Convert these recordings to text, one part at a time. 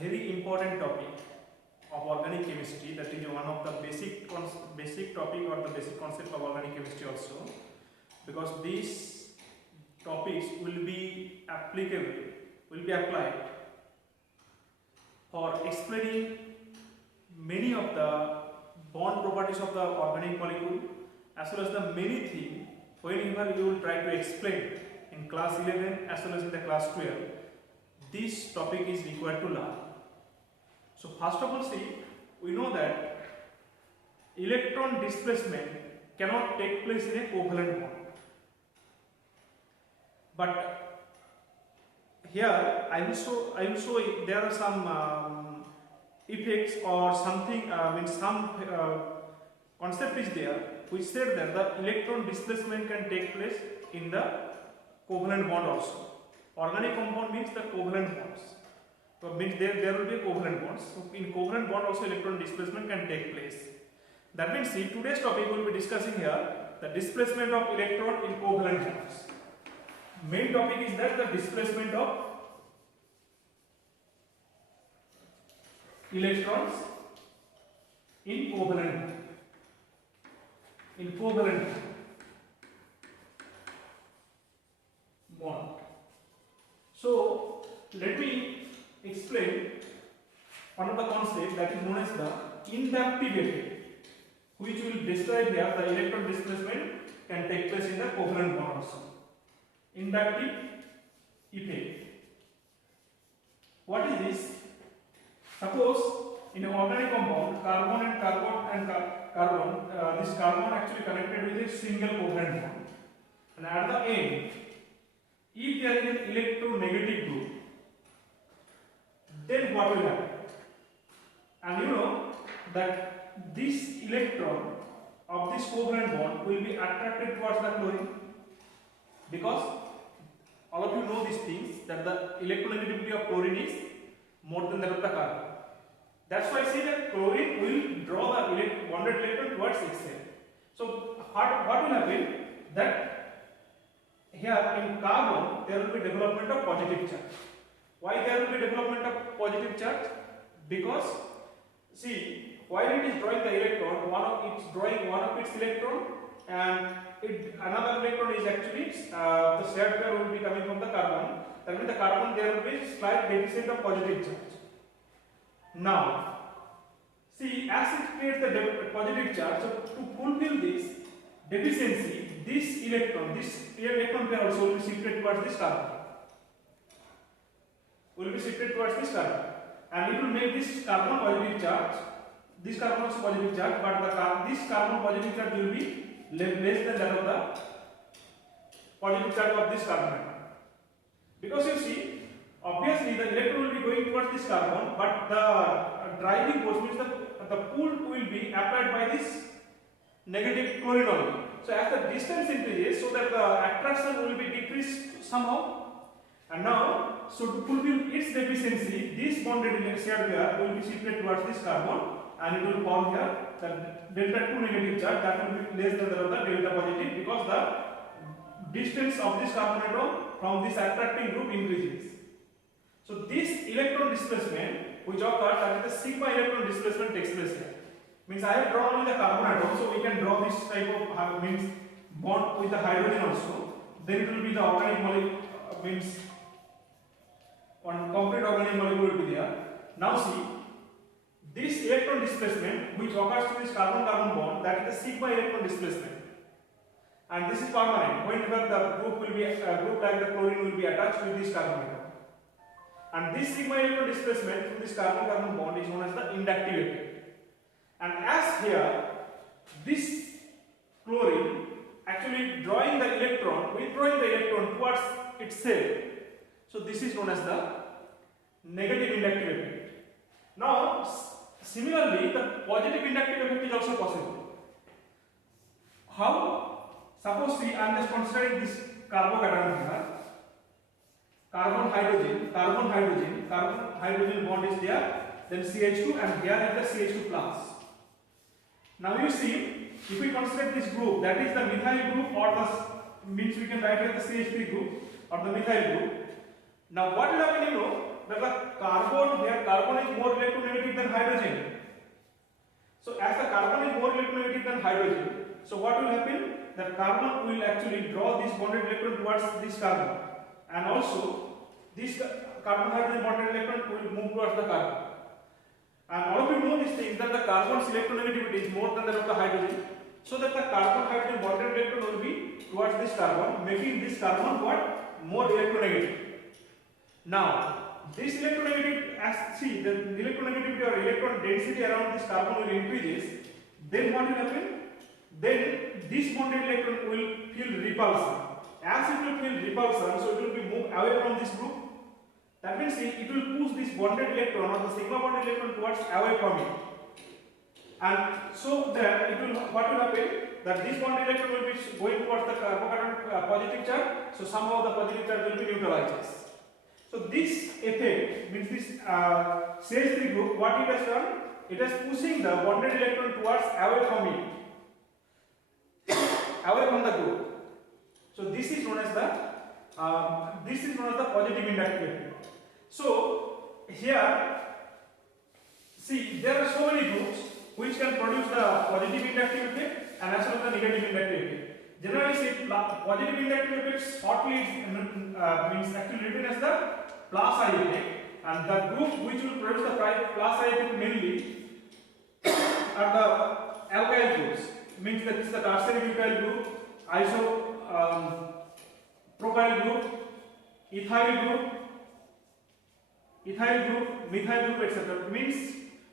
very important topic of organic chemistry, that is one of the basic topic or the basic concept of organic chemistry also, because these topics will be applied for explaining many of the bond properties of the organic molecule, as well as the many things whenever you will try to explain in class 11 as well as in the class 12, this topic is required to learn. So first of all, see, we know that electron displacement cannot take place in a covalent bond. But here I will show there are some effects or something, some concept is there which said that the electron displacement can take place in the covalent bond also. Organic compound means the covalent bonds. So means there will be covalent bonds. So in covalent bond also electron displacement can take place. That means, see, today's topic we will be discussing here the displacement of electron in covalent bonds. Main topic is that the displacement of electrons in covalent bond. So let me explain one of the concepts that is known as the inductive effect, which will describe here the electron displacement can take place in the covalent bond also. Inductive effect. What is this? Suppose in an organic compound, carbon and carbon, this carbon actually connected with a single covalent bond, and at the end, if there is an electronegative group, then what will happen? And you know that this electron of this covalent bond will be attracted towards the chlorine, because all of you know these things, that the electronegativity of chlorine is more than that of the carbon. That's why I say that chlorine will draw the bonded electron towards itself. So what will happen? That here in carbon there will be development of positive charge. Why there will be development of positive charge? Because, see, while it is drawing the electron, it's drawing one of its electron, and another electron is actually the shared pair will be coming from the carbon. That means the carbon there will be slight deficit of positive charge. Now, see, as it creates the positive charge, so to fulfill this deficiency, this electron pair also will be shifted towards this carbon. And it will make this carbon positive charge, this carbon also positive charge, but this carbon positive charge will be less than that of the positive charge of this carbon atom. Because you see, obviously the electron will be going towards this carbon, but the driving force means the pull will be applied by this negative chlorine only. So as the distance increases, so that the attraction will be decreased somehow. And now, so to fulfill its deficiency, this bonded shared pair will be shifted towards this carbon, and it will form here the delta 2 negative charge that will be less than that of the delta positive, because the distance of this carbon atom from this attracting group increases. So this electron displacement which occurs, that is the sigma electron displacement, takes place here. Means I have drawn only the carbon atom, so we can draw this type of means bond with the hydrogen also. Then it will be the organic molecule, means one complete organic molecule will be there. Now see, this electron displacement which occurs to this carbon-carbon bond, that is the sigma electron displacement, and this is permanent. Whenever the group will be group like the chlorine will be attached with this carbon atom, and this sigma electron displacement from this carbon-carbon bond is known as the inductive effect. And as here, this chlorine actually withdrawing the electron towards itself, so this is known as the negative inductive effect. Now, similarly, the positive inductive effect is also possible. How? Suppose see, I am just considering this carbocation here. Carbon hydrogen bond is there, then CH2, and here is the CH2 plus. Now you see, if we consider this group, that is the methyl group, or the means we can write here the CH3 group or the methyl group. Now what will happen, that the carbon here, carbon is more electronegative than hydrogen. So as the carbon is more electronegative than hydrogen, so what will happen? The carbon will actually draw this bonded electron towards this carbon, and also this carbon hydrogen bonded electron will move towards the carbon. And all of you know this thing that the carbon's electronegativity is more than that of the hydrogen, so that the carbon hydrogen bonded electron will be towards this carbon, making this carbon what? More electronegative. Now this electronegativity, as see the electronegativity or electron density around this carbon will increases, then what will happen? Then this bonded electron will feel repulsion. As it will feel repulsion, so it will be moved away from this group. That means it will push this bonded electron or the sigma bonded electron towards away from it. And so that it will, what will happen? That this bonded electron will be going towards the carbon positive charge. So somehow the positive charge will be neutralized. So this effect means this CH3 group, what it has done? It is pushing the bonded electron towards away from it, away from the group. So this is known as the positive inductive effect. So here, see there are so many groups which can produce the positive inductive effect and as well as the negative inductive effect. Generally, say positive inductive effect shortly means actually written as the plus I effect, and the group which will produce the plus I effect mainly are the alkyl groups. Means that is the tertiary butyl group, propyl group, ethyl group, methyl group, etc. Means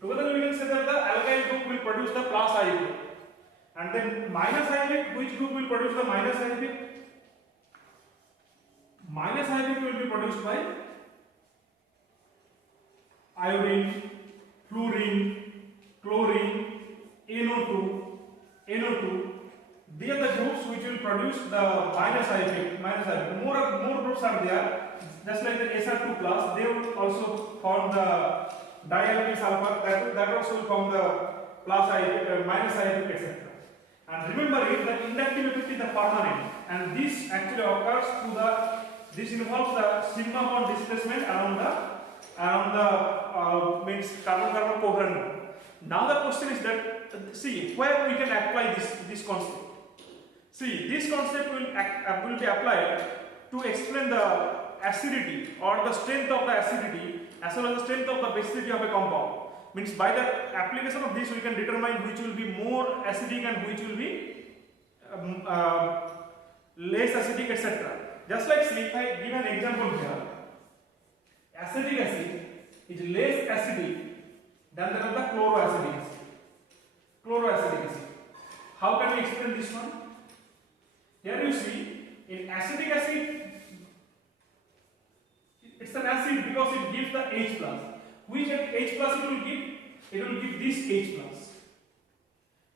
together we can say that the alkyl group will produce the plus I effect. And then minus I effect, which group will produce the minus I effect? Minus I effect will be produced by iodine, fluorine, chlorine, NO2. They are the groups which will produce the minus I effect. More groups are there, just like the Sr2 plus. They will also form the dialkyl sulfur. That also will form the plus I effect, minus I effect, etc. And remember it, the inductive effect is the permanent, and this actually occurs through this involves the sigma bond displacement around the means carbon-carbon covalent bond. Now the question is that, see where we can apply this concept. See, this concept will be applied to explain the acidity or the strength of the acidity as well as the strength of the basicity of a compound. Means by the application of this we can determine which will be more acidic and which will be less acidic, etc. Just like, see, if I give an example here, acetic acid is less acidic than that of the chloroacidic acid. How can we explain this one? Here you see, in acetic acid, it's an acid because it gives the H plus. Which H plus it will give? It will give this H plus.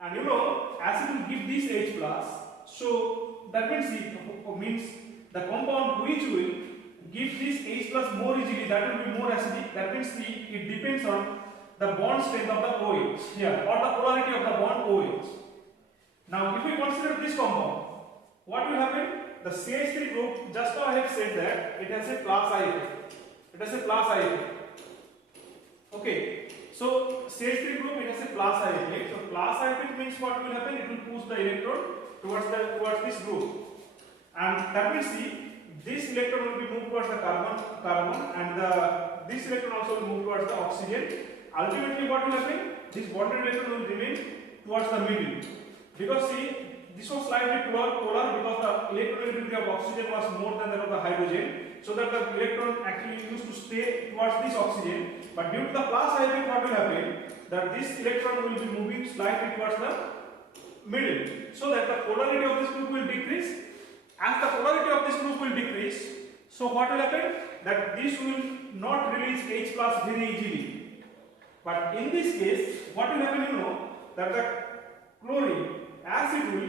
And you know, acid will give this H plus. So that means the compound which will give this H plus more easily, that will be more acidic. That means it depends on the bond strength of the OH here, or the polarity of the bond OH. Now, if we consider this compound, what will happen? The CH3 group, just now I have said that it has a plus I effect. Okay, so CH3 group, it has a plus I effect. So plus I effect means what will happen? It will push the electron towards this group, and that means this electron will be moved towards the carbon, and this electron also will move towards the oxygen. Ultimately, what will happen? This bonded electron will remain towards the middle, because see, this was slightly polar because the electronegativity of oxygen was more than that of the hydrogen, so that the electron actually used to stay towards this oxygen. But due to the plus I effect, what will happen? That this electron will be moving slightly towards the middle, so that the polarity of this group will decrease. As the polarity of this group will decrease, so what will happen? That this will not release H plus very easily. But in this case, what will happen? You know that the chlorine, as it will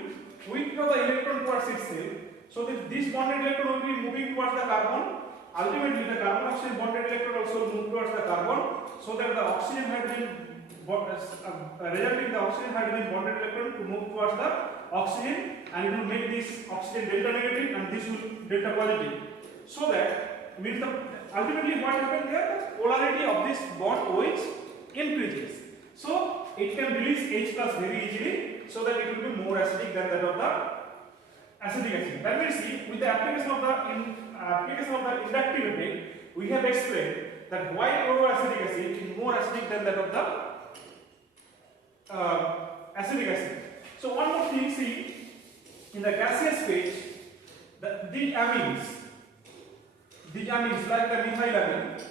withdraw the electron towards itself, so that this bonded electron will be moving towards the carbon. Ultimately, the carbon oxygen bonded electron also will move towards the carbon, so that the oxygen hydrogen resulting in the oxygen hydrogen bonded electron to move towards the oxygen, and it will make this oxygen delta negative and this will delta positive. So that means ultimately what happens there? The polarity of this bond OH increases. So it can release H plus very easily, so that it will be more acidic than that of the acetic acid. That means, see, with the application of the inductive effect, we have explained that why chloroacetic acid is more acidic than that of the acetic acid. So one more thing, see, in the gaseous phase, the amines like the methylamine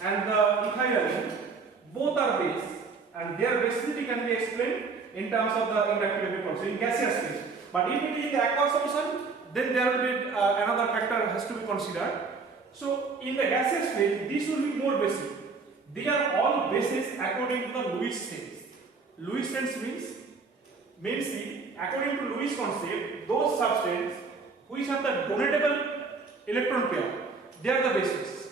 and the ethylamine, both are base, and their basicity can be explained in terms of the inductive effect also in gaseous phase. But if it is in the aqueous solution, then there will be another factor has to be considered. So in the gaseous phase, this will be more basic. They are all bases according to the Lewis sense. Lewis sense means see, according to Lewis concept, those substances which have the donatable electron pair, they are the bases.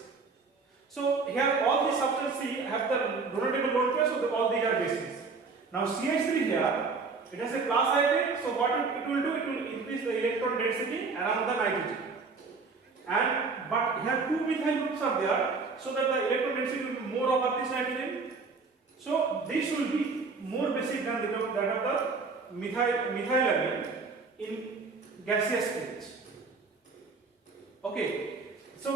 So here all these substances have the donatable lone pair, so all they are bases. Now CH3 here, it has a plus ion, so what it will do, it will increase the electron density around the nitrogen. But here two methyl groups are there, so that the electron density will be more over this nitrogen. So this will be more basic than that of the methylamine in gaseous phase. Okay. So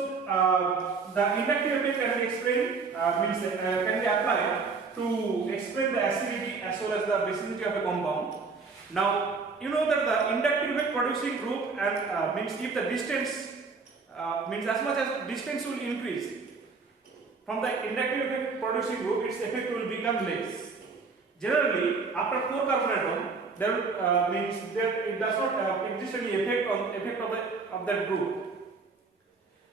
the inductive effect can be explained, can be applied to explain the acidity as well as the basicity of a compound. Now you know that the inductive effect producing group and means if the distance means as much as distance will increase from the inductive effect producing group, its effect will become less. Generally, after 4 carbon atom, it does not exist any effect of that group.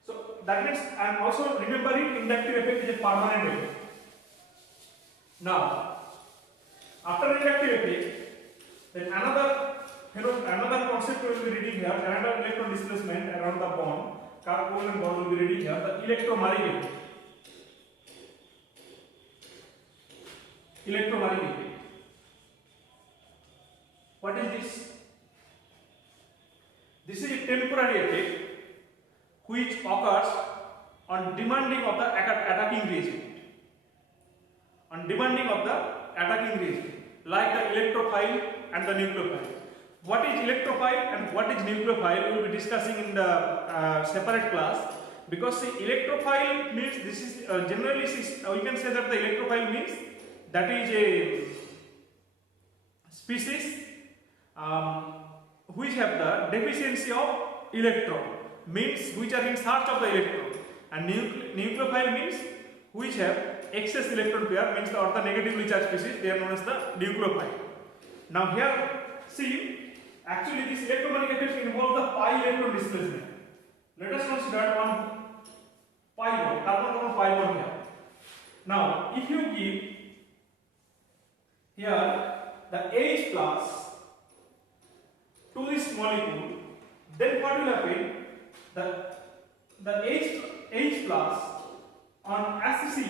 So that means, and also remembering inductive effect is a permanent effect. Now, after inductive effect, then another concept we will be reading here, another electron displacement around the bond, covalent bond will be reading here, the electromagnetic effect. Electromagnetic effect. What is this? This is a temporary effect which occurs on demanding of the attacking reagent. On demanding of the attacking reagent, like the electrophile and the nucleophile. What is electrophile and what is nucleophile we will be discussing in the separate class. Because see, electrophile means this is generally we can say that the electrophile means that is a species which have the deficiency of electron, means which are in search of the electron, and nucleophile means which have excess electron pair, means or the negatively charged species, they are known as the nucleophile. Now here see, actually this electromagnetic effect involves the pi electron displacement. Let us consider one pi bond, carbon pi bond here. Now if you give here the H plus to this molecule, then what will happen? The H plus on acid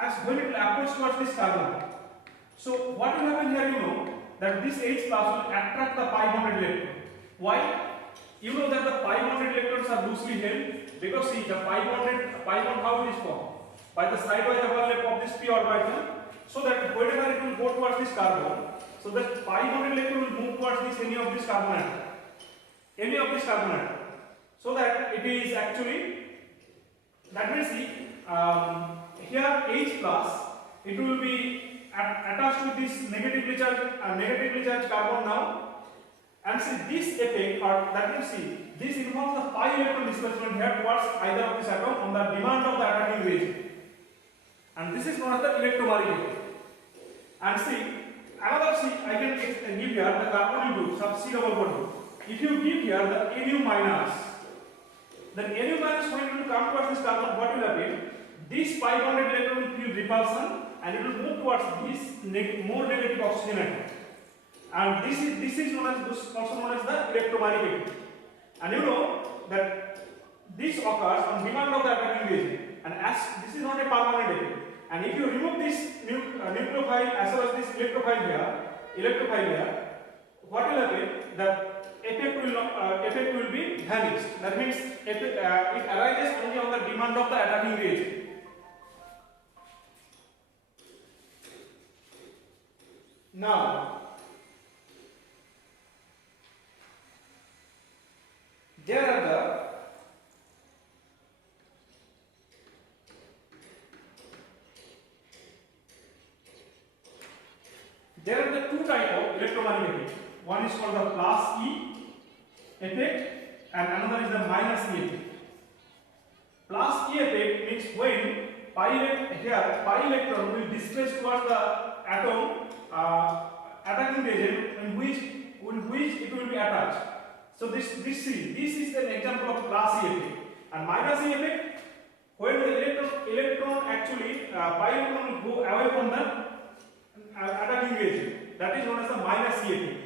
as when it will approach towards this carbon. So what will happen here? You know that this H plus will attract the pi bonded electron. Why? You know that the pi bonded electrons are loosely held because see the pi bond how it is formed? By the sidewise overlap of this p orbital, so that wherever it will go towards this carbon, so that pi bonded electron will move towards this any of this carbon atom, so that it is actually, that means see here H plus, it will be attached to this negatively charged carbon now, and see this effect, or that means see this involves the pi electron displacement here towards either of this atom on the demand of the attacking reagent, and this is known as the electromagnetic effect. And see another, see I can give here the carbonyl group, sub C double bond group. If you give here the Nu minus, then Nu minus when it will come towards this carbon, what will happen? This pi bonded electron will feel repulsion and it will move towards this more negative oxygen atom. And this is also known as the electromagnetic effect. And you know that this occurs on demand of the attacking reagent. And as this is not a permanent effect. And if you remove this nucleophile as well as this electrophile here, what will happen? effect will be vanished. That means it arises only on the demand of the attacking reagent. Now, there are the two types of electromagnetic effect. One is called the plus E effect and another is the minus E effect. Plus E effect means when pi electron will displace towards the atom attacking reagent in which it will be attached. So this is an example of plus E effect. And minus E effect, when the electron actually pi electron will go away from the attacking reagent, that is known as the minus E effect.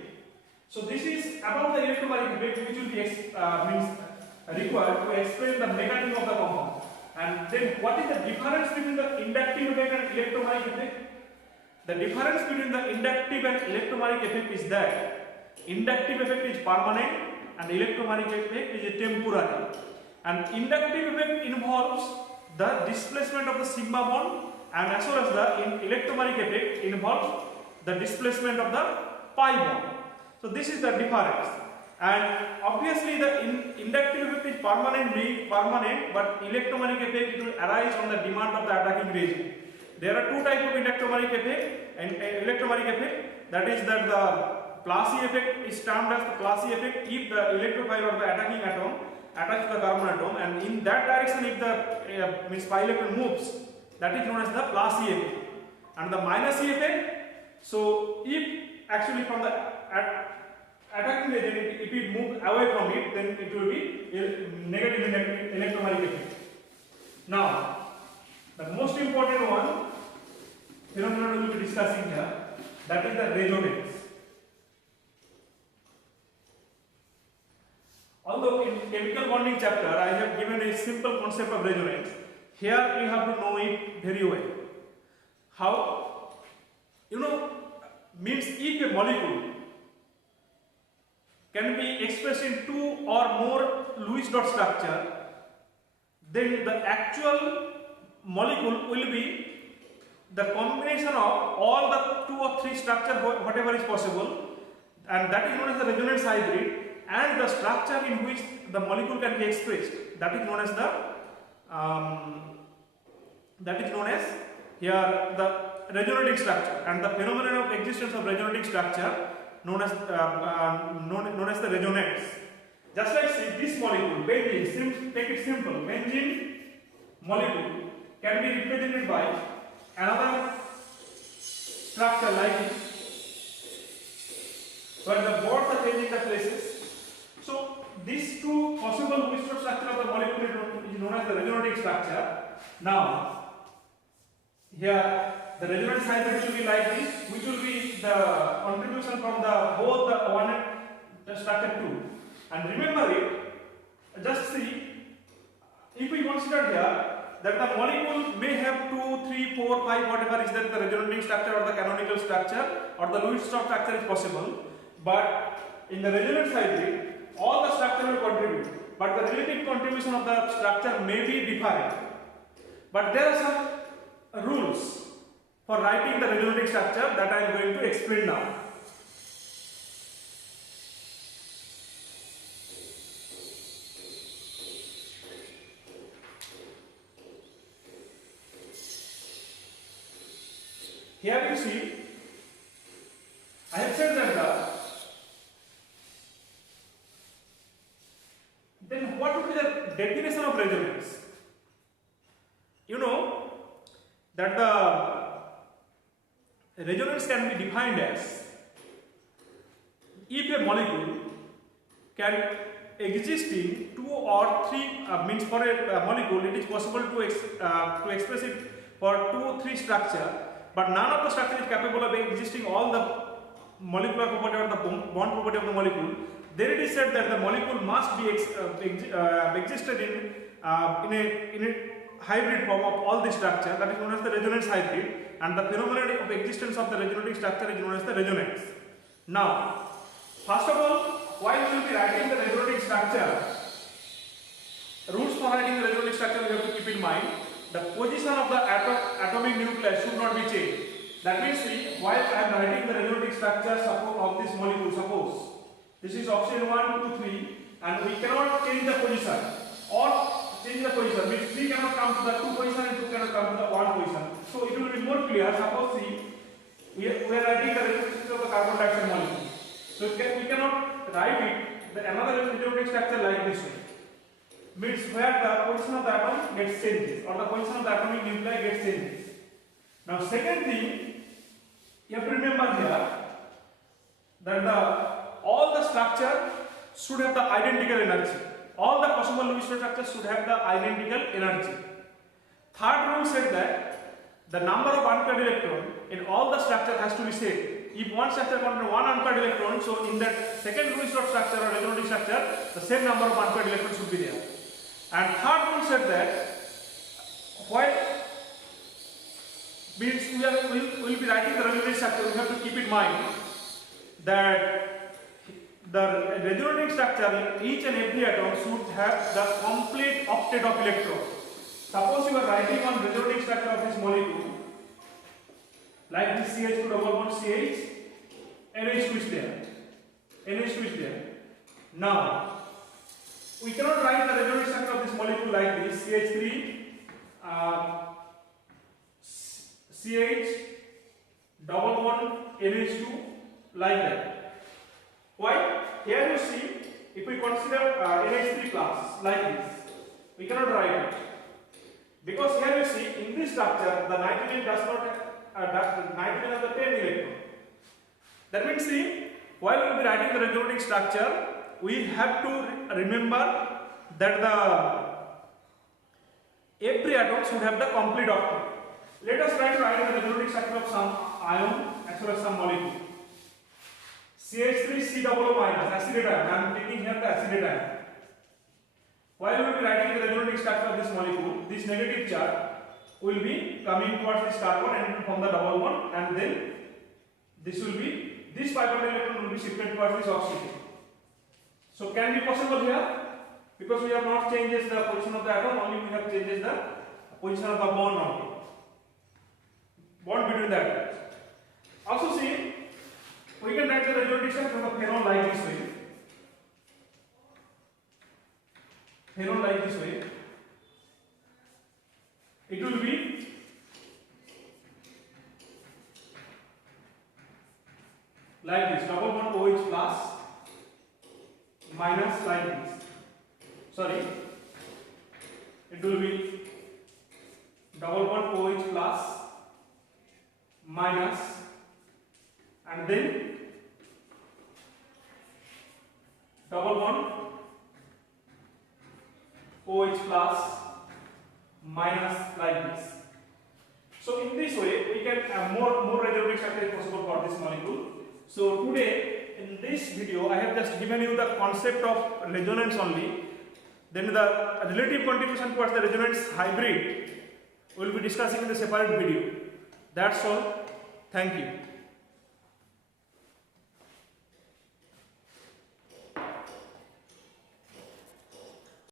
So this is about the electromagnetic effect which will be required to explain the mechanism of the compound. And then what is the difference between the inductive effect and electromagnetic effect? The difference between the inductive and electromagnetic effect is that inductive effect is permanent and electromagnetic effect is temporary. And inductive effect involves the displacement of the sigma bond, and as well as the electromagnetic effect involves the displacement of the pi bond. So this is the difference. And obviously the inductive effect is permanent, but electromagnetic effect will arise on the demand of the attacking reagent. There are two types of electromagnetic effect and electromagnetic effect. That is that the plus E effect is termed as the plus E effect if the electrophile or the attacking atom attached to the carbon atom, and in that direction if the pi electron moves, that is known as the plus E effect. And the minus E effect, so if actually from the attacking reagent, if it moves away from it, then it will be negative electromagnetic effect. Now, the most important one phenomenon we will be discussing here, that is the resonance. Although in chemical bonding chapter I have given a simple concept of resonance, here you have to know it very well. How? Means if a molecule can be expressed in two or more Lewis dot structure, then the actual molecule will be the combination of all the two or three structure whatever is possible, and that is known as the resonance hybrid, and the structure in which the molecule can be expressed, that is known as here the resonating structure, and the phenomenon of existence of resonating structure known as the resonance. Just like see, this molecule benzene, take it simple, benzene molecule can be represented by another structure like this, where the bonds are changing the places. So these two possible mixture structure of the molecule is known as the resonating structure. Now here the resonance hybrid will be like this, which will be the contribution from both the one and the structure 2. And remember it, just see, if we consider here that the molecule may have 2, 3, 4, 5, whatever is that the resonating structure or the canonical structure or the Lewis dot structure is possible, but in the resonance hybrid all the structure will contribute, but the relative contribution of the structure may be different. But there are some rules for writing the resonating structure that I am going to explain now. Here you see, I have said that then what would be the definition of resonance? You know that the resonance can be defined as if a molecule can exist in 2 or 3 means for a molecule it is possible to express it for 2, 3 structure, but none of the structure is capable of existing all the molecular property or the bond property of the molecule. Then it is said that the molecule must be existed in a hybrid form of all the structure, that is known as the resonance hybrid, and the phenomenon of existence of the resonating structure is known as the resonance. Now, first of all, while we will be writing the resonating structure, rules for writing the resonating structure we have to keep in mind. The position of the atomic nucleus should not be changed. That means, see, while I am writing the resonating structure of this molecule, suppose this is oxygen 1, 2, 3, and we cannot change the position or change the position, means 3 cannot come to the 2 position and 2 cannot come to the 1 position. So it will be more clear. Suppose, see, we are writing the resonating structure of the carbon dioxide molecule. So we cannot write it another resonating structure like this way. Means where the position of the atom gets changes or the position of the atomic nuclei gets changes. Now second thing, you have to remember here that all the structure should have the identical energy. All the cosmological structures should have the identical energy. Third rule said that the number of unpaired electron in all the structure has to be same. If one structure contains one unpaired electron, so in that second rule structure or resonating structure, the same number of unpaired electrons should be there. And third rule said that while means we will be writing the resonating structure, we have to keep in mind that the resonating structure in each and every atom should have the complete octet of electrons. Suppose you are writing on resonating structure of this molecule like this CH2 double bond CH, NH2 is there, NH2 is there. Now we cannot write the resonating structure of this molecule like this CH3 CH double bond NH2 like that. Why? Here you see, if we consider NH3 plus like this, we cannot write it because here you see in this structure the nitrogen does not nitrogen has the 10 electron. That means, see, while we will be writing the resonating structure, we have to remember that every atom should have the complete octet. Let us try to write the resonating structure of some ion as well as some molecule. CH3 C double O minus acetate ion. I am taking here the acetate ion. While we will be writing the resonating structure of this molecule, this negative charge will be coming towards this carbon and it will form the double bond, and then this 5 electron will be shifted towards this oxygen. So can be possible here because we have not changed the position of the atom, only we have changed the position of the bond only. Bond between the atoms. Also see, we can write the resonating structure of phenol like this way. Phenol like this way. It will be like this, double bond OH plus minus like this. Sorry, it will be double bond OH plus minus and then double bond OH plus minus like this. So in this way we can have more resonating structure is possible for this molecule. So today in this video I have just given you the concept of resonance only. Then the relative contribution towards the resonance hybrid we will be discussing in the separate video. That's all. Thank you.